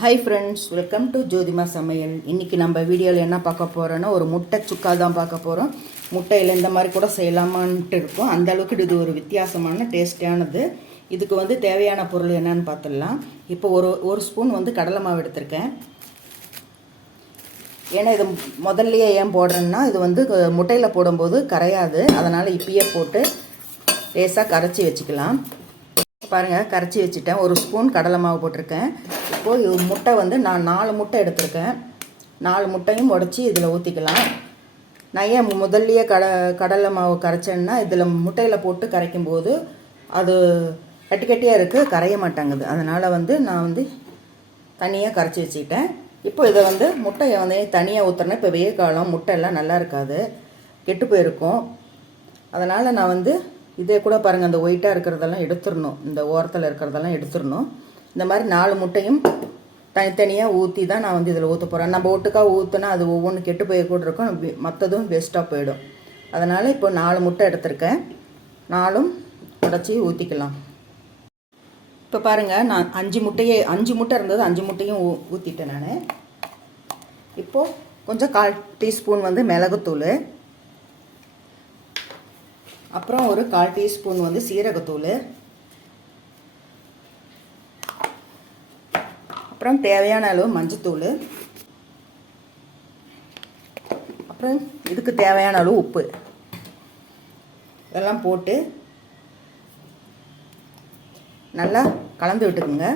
Hi friends, welcome to ஜோதிமா சமையல். இன்றைக்கி நம்ம வீடியோவில் என்ன பார்க்க போகிறோன்னா ஒரு முட்டை சுக்கா தான் பார்க்க போகிறோம். முட்டையில் இந்த மாதிரி கூட செய்யலாமான்ட்டு இருக்கும். அந்தளவுக்கு இது ஒரு வித்தியாசமான டேஸ்டியானது. இதுக்கு வந்து தேவையான பொருள் என்னன்னு பார்த்துடலாம். இப்போ ஒரு ஸ்பூன் வந்து கடலை மாவு எடுத்திருக்கேன். ஏன்னா இது முதல்லையே ஏன் போடுறேன்னா இது வந்து முட்டையில் போடும்போது கரையாது. அதனால் இப்பயே போட்டு லேசாக கரைச்சி வச்சுக்கலாம். பாருங்கள், கரைச்சி வச்சுட்டேன். ஒரு ஸ்பூன் கடலை மாவு போட்டிருக்கேன். இப்போது இது முட்டை வந்து நான் 4 முட்டை எடுத்திருக்கேன். 4 முட்டையும் உடச்சி இதில் ஊற்றிக்கலாம். நான் ஏன் முதல்லையே கடலை மாவு கரைச்சேன்னா இதில் முட்டையில் போட்டு கரைக்கும்போது அது கட்டி கட்டியாக இருக்குது, கரைய மாட்டாங்குது. அதனால் வந்து நான் வந்து தனியாக கரைச்சி வச்சுக்கிட்டேன். இப்போ இதை வந்து முட்டையை வந்து தனியாக ஊற்றுறேன்னா இப்போ வெயில் காலம் முட்டை எல்லாம் நல்லா இருக்காது, கெட்டு போயிருக்கும். அதனால் நான் வந்து இதே கூட பாருங்கள், அந்த ஒயிட்டாக இருக்கிறதெல்லாம் எடுத்துடணும், இந்த ஓரத்தில் இருக்கிறதெல்லாம் எடுத்துடணும். இந்த மாதிரி 4 முட்டையும் தனித்தனியாக ஊற்றி தான் நான் வந்து இதில் ஊற்ற போகிறேன். நம்ம ஒட்டுக்காக ஊற்றினா அது ஒவ்வொன்று கெட்டு போய் கூட இருக்கும், மற்றதும் வேஸ்ட்டாக போயிடும். அதனால் இப்போ 4 முட்டை எடுத்திருக்கேன். 4ம் உடச்சி ஊற்றிக்கலாம். இப்போ பாருங்கள், நான் 5 முட்டை இருந்தது, 5 முட்டையும் ஊற்றிட்டேன் நான். இப்போது கொஞ்சம் 1/4 டீஸ்பூன் வந்து மிளகுத்தூள், அப்புறம் ஒரு 1/4 டீஸ்பூன் வந்து சீரகத்தூள், அப்புறம் தேவையான அளவு மஞ்சத்தூள், அப்புறம் இதுக்கு தேவையான அளவு உப்பு, இதெல்லாம் போட்டு நல்லா கலந்து விட்டுக்குங்க.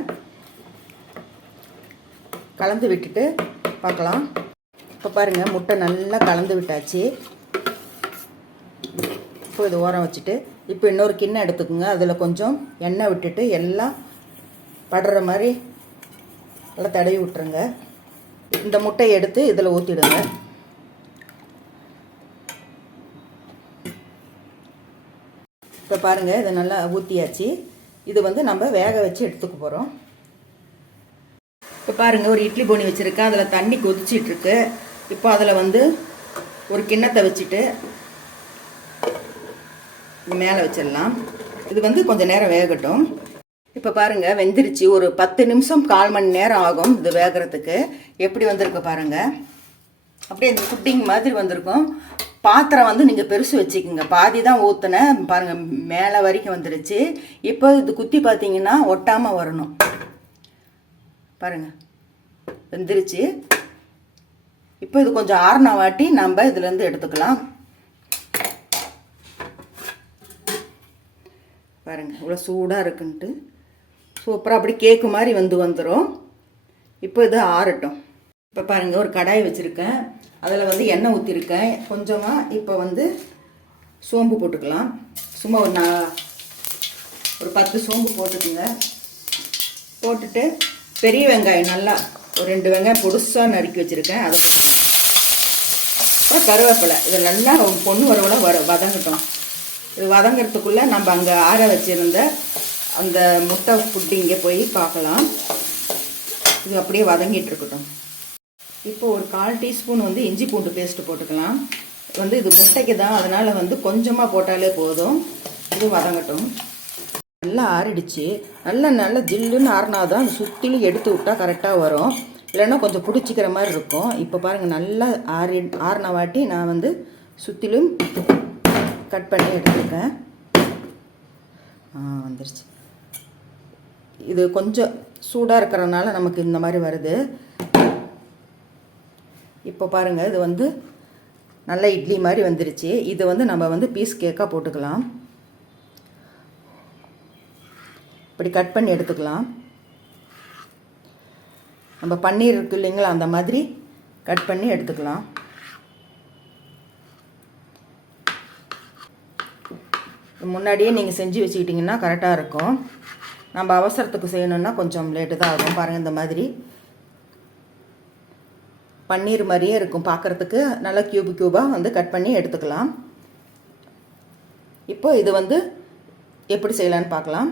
கலந்து விட்டுட்டு பார்க்கலாம். இப்போ பாருங்கள், முட்டை நல்லா கலந்து விட்டாச்சு. இப்போ இது ஓரம் வச்சுட்டு இப்போ இன்னொரு கிண்ணம் எடுத்துக்கோங்க. அதில் கொஞ்சம் எண்ணெய் விட்டுட்டு எல்லாம் படுற மாதிரி நல்லா தடவி விட்டுருங்க. இந்த முட்டையை எடுத்து இதில் ஊற்றிடுங்க. இப்போ பாருங்கள், இதை நல்லா ஊற்றியாச்சு. இது வந்து நம்ம வேக வச்சு எடுத்துக்க போகிறோம். இப்போ பாருங்கள், ஒரு இட்லி பொன்னி வச்சுருக்கேன். அதில் தண்ணி கொதிச்சிட்ருக்கு. இப்போ அதில் வந்து ஒரு கிண்ணத்தை வச்சுட்டு மேலே வச்சிடலாம். இது வந்து கொஞ்சம் நேரம் வேகட்டும். இப்போ பாருங்கள், வெந்துருச்சு. ஒரு 10 நிமிஷம் 1/4 மணி நேரம் ஆகும் இது வேகிறதுக்கு. எப்படி வந்திருக்கு பாருங்கள், அப்படியே இந்த புட்டிங் மாதிரி வந்திருக்கும். பாத்திரம் வந்து நீங்கள் பெருசு வச்சுக்கோங்க. பாதி தான் ஊற்றுனேன் பாருங்கள், மேலே வரைக்கும் வந்துருச்சு. இப்போ இது குத்தி பார்த்தீங்கன்னா ஒட்டாமல் வரணும். பாருங்கள், வெந்துருச்சு. இப்போ இது கொஞ்சம் ஆறுன வாட்டி நம்ம இதுலேருந்து எடுத்துக்கலாம். பாருங்கள், இவ்வளோ சூடாக இருக்குன்ட்டு சூப்பராக அப்படி கேக்கு மாதிரி வந்துடும். இப்போ இது ஆறட்டும். இப்போ பாருங்கள், ஒரு கடாய் வச்சுருக்கேன். அதில் வந்து எண்ணெய் ஊற்றிருக்கேன் கொஞ்சமாக. இப்போ வந்து சோம்பு போட்டுக்கலாம். சும்மா ஒரு 10 சோம்பு போட்டுக்குங்க. போட்டுட்டு பெரிய வெங்காயம் நல்லா ஒரு 2 வெங்காயம் பொடுசாக நறுக்கி வச்சுருக்கேன், அதை போட்டுக்கலாம். அப்புறம் கருவேப்பிலை, இதை நல்லா பொண்ணு வரவளை வதங்கட்டும். இது வதங்கிறதுக்குள்ளே நம்ம அங்கே ஆற வச்சுருந்த அந்த முட்டை புட்டிங்கை போய் பார்க்கலாம். இது அப்படியே வதங்கிட்டு இருக்கட்டும். இப்போ ஒரு 1/4 டீஸ்பூன் வந்து இஞ்சி பூண்டு பேஸ்ட்டு போட்டுக்கலாம். வந்து இது முட்டைக்கு தான், அதனால் வந்து கொஞ்சமாக போட்டாலே போதும். இது வதங்கட்டும். நல்லா ஆறிடுச்சு. நல்லா ஜில்லுன்னு ஆறினாதான் அது சுற்றிலும் எடுத்து விட்டால் கரெக்டாக வரும். இல்லைன்னா கொஞ்சம் பிடிச்சிக்கிற மாதிரி இருக்கும். இப்போ பாருங்கள், நல்லா ஆறின வாட்டி நான் வந்து சுற்றிலும் கட் பண்ணி எடுத்துருக்கேன். வந்துருச்சு. இது கொஞ்சம் சூடாக இருக்கிறதுனால நமக்கு இந்த மாதிரி வருது. இப்போ பாருங்கள், இது வந்து நல்ல இட்லி மாதிரி வந்துருச்சு. இது வந்து நம்ம வந்து பீஸ் கேக்காக போட்டுக்கலாம். இப்படி கட் பண்ணி எடுத்துக்கலாம். நம்ம பன்னீர் இருக்கு இல்லைங்களா, அந்த மாதிரி கட் பண்ணி எடுத்துக்கலாம். முன்னாடியே நீங்கள் செஞ்சு வச்சுக்கிட்டிங்கன்னா கரெக்டாக இருக்கும். நம்ம அவசரத்துக்கு செய்யணுன்னா கொஞ்சம் லேட்டு தான் ஆகும். பாருங்கள், இந்த மாதிரி பன்னீர் மாதிரியே இருக்கும் பார்க்குறதுக்கு. நல்லா க்யூபாக வந்து கட் பண்ணி எடுத்துக்கலாம். இப்போ இது வந்து எப்படி செய்யலான்னு பார்க்கலாம்.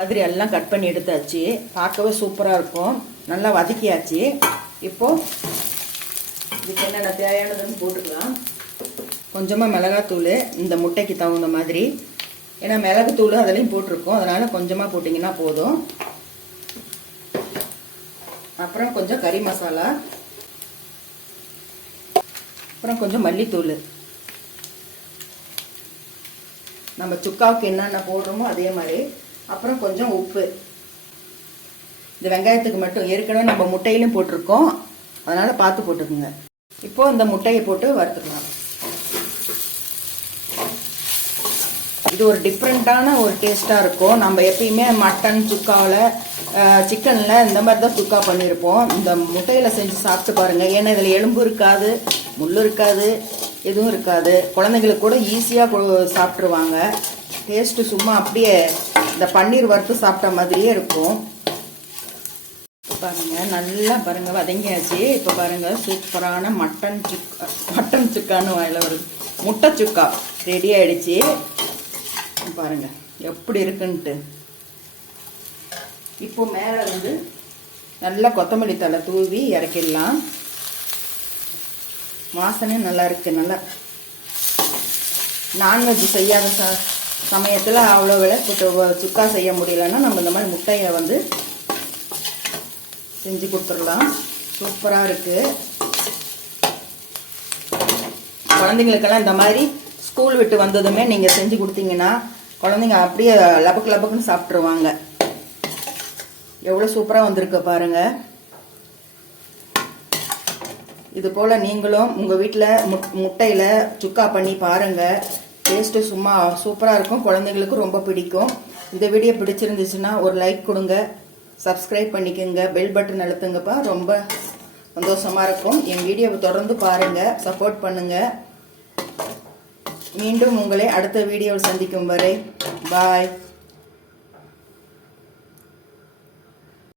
மாதிரி எல்லாம் கட் பண்ணி எடுத்தாச்சு. பார்க்கவே சூப்பராக இருக்கும். நல்லா வதக்கியாச்சு. இப்போது இதுக்கு என்னென்ன தேவையானதுன்னு போட்டுக்கலாம். கொஞ்சமாக மிளகாத்தூள் இந்த முட்டைக்கு தகுந்த மாதிரி, ஏன்னா மிளகுத்தூள் அதிலையும் போட்டிருக்கோம், அதனால் கொஞ்சமாக போட்டிங்கன்னா போதும். அப்புறம் கொஞ்சம் கறி மசாலா, அப்புறம் கொஞ்சம் மல்லித்தூள். நம்ம சுக்காவுக்கு என்னென்ன போடுறோமோ அதே மாதிரி. அப்புறம் கொஞ்சம் உப்பு. இந்த வெங்காயத்துக்கு மட்டும் ஏற்கனவே நம்ம முட்டையிலும் போட்டிருக்கோம், அதனால் பார்த்து போட்டுக்குங்க. இப்போது இந்த முட்டையை போட்டு வறுத்துக்கலாம். இது ஒரு டிஃப்ரெண்ட்டான ஒரு டேஸ்ட்டாக இருக்கும். நம்ம எப்பயுமே மட்டன் சுக்காவில், சிக்கனில் இந்த மாதிரி தான் சுக்கா பண்ணியிருப்போம். இந்த முட்டையில் செஞ்சு சாப்பிட்டு பாருங்கள். ஏன்னா இதில் எலும்பு இருக்காது, முள் இருக்காது, எதுவும் இருக்காது. குழந்தைங்களுக்கு கூட ஈஸியாக சாப்பிட்ருவாங்க. டேஸ்ட்டு சும்மா அப்படியே இந்த பன்னீர் வறுத்து சாப்பிட்ட மாதிரியே இருக்கும். பாருங்கள், நல்லா பாருங்கள் வதங்கியாச்சு. இப்போ பாருங்கள், சூப்பரான மட்டன் சுக்கான்னு வாயில வருது. முட்டை சுக்கா ரெடி ஆயிடுச்சு. பாருங்க எப்படி இருக்குன்ட்டு. இப்போ மேலே வந்து நல்லா கொத்தமல்லி தழை தூவி இறக்கிடலாம். வாசனை நல்லா இருக்கு. நல்லா நான்வெஜ் செய்யாத சமயத்தில் அவ்வளோ விலை சுக்கா செய்ய முடியலன்னா நம்ம இந்த மாதிரி முட்டையை வந்து செஞ்சு கொடுத்துடலாம். சூப்பராக இருக்கு. குழந்தைங்களுக்கெல்லாம் இந்த மாதிரி ஸ்கூல் விட்டு வந்ததுமே நீங்கள் செஞ்சு கொடுத்தீங்கன்னா குழந்தைங்க அப்படியே லபக்கு லபக்குன்னு சாப்பிட்ருவாங்க. எவ்வளோ சூப்பராக வந்திருக்கு பாருங்கள். இது போல் நீங்களும் உங்கள் வீட்டில் முட்டையில் சுக்கா பண்ணி பாருங்கள். டேஸ்ட்டு சும்மா சூப்பராக இருக்கும். குழந்தைங்களுக்கு ரொம்ப பிடிக்கும். இந்த வீடியோ பிடிச்சிருந்துச்சுன்னா ஒரு லைக் கொடுங்க, சப்ஸ்கிரைப் பண்ணிக்கோங்க, பெல் பட்டன் அழுத்துங்கப்பா. ரொம்ப சந்தோஷமாக இருக்கும். என் வீடியோவை தொடர்ந்து பாருங்கள், சப்போர்ட் பண்ணுங்கள். மீண்டும் உங்களை அடுத்த வீடியோவில் சந்திக்கும் வரை பாய்.